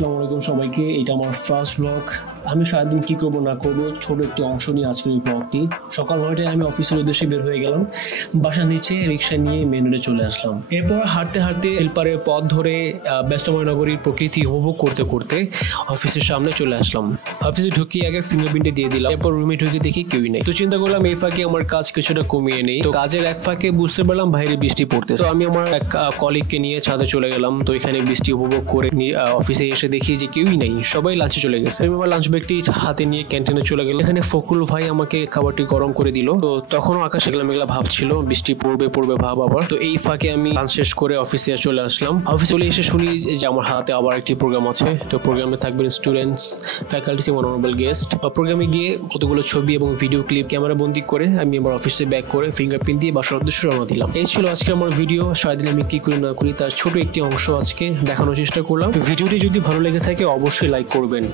আসসালামু আলাইকুম সবাইকে। এটা আমার ফার্স্ট ব্লগ। আমি সারাদিন কি করব না করব ছোট একটি অংশ নিয়ে আজকের এই ব্লগটি। সকাল 9টায় আমি অফিসের উদ্দেশ্যে বের হয়ে গেলাম। বাসার নিচে রিক্সা নিয়ে মেন রোডে চলে আসলাম। এরপর হাঁটতে হাঁটতে এলপারের পথ ধরে ব্যস্তময় নগরীর প্রকৃতি উপভোগ করতে করতে অফিসের সামনে চলে আসলাম। অফিসে ঢুকিয়ে আগে ফিঙ্গারপ্রিন্টে দিয়ে দিলাম। এরপর রুমে ঢুকে দেখি কেউই নেই। তো চিন্তা করলাম এই ফাঁকে আমার কাজ কিছুটা কমিয়ে নেই। তো কাজের এক ফাঁকে বুঝতে পারলাম বাইরে বৃষ্টি পড়তে। তো আমি আমার এক কলিগকে নিয়ে ছাদে চলে গেলাম। তো এখানে বৃষ্টি উপভোগ করে অফিসে এসে দেখি যে কেউই নেই, সবাই লাঞ্চে চলে গেছে। আমি আমার লাঞ্চ ব্যাগটি হাতে নিয়ে ক্যান্টিনে চলে গেলাম। এখানে ফকুল ভাই আমাকে খাবারটি গরম করে দিল। তো তখনও আকাশে মেঘলা মেঘলা ভাব ছিল, বৃষ্টি পড়বে ভাব আবার। তো এই ফাঁকে আমি লাঞ্চ শেষ করে অফিসে চলে আসলাম। অফিসে চলে এসে শুনি যে আমার হাতে আবার একটি প্রোগ্রাম আছে। তো প্রোগ্রামে থাকবেন স্টুডেন্টস, ফ্যাকাল্টি এবং অনারেবল গেস্ট। প্রোগ্রামে গিয়ে কতগুলো ছবি এবং ভিডিও ক্লিপ ক্যামেরা বন্দি করে আমি আমার অফিসে ব্যাক করে ফিঙ্গারপ্রিন্ট দিয়ে বাসার উদ্দেশ্যে রওনা দিলাম। এই ছিল আজকে আমার ভিডিও। সারাদিন আমি কি করি না করি তার ছোট একটি অংশ আজকে দেখানোর চেষ্টা করলাম। ভিডিওটি যদি ভালো লেগে থাকে অবশ্যই লাইক করবেন।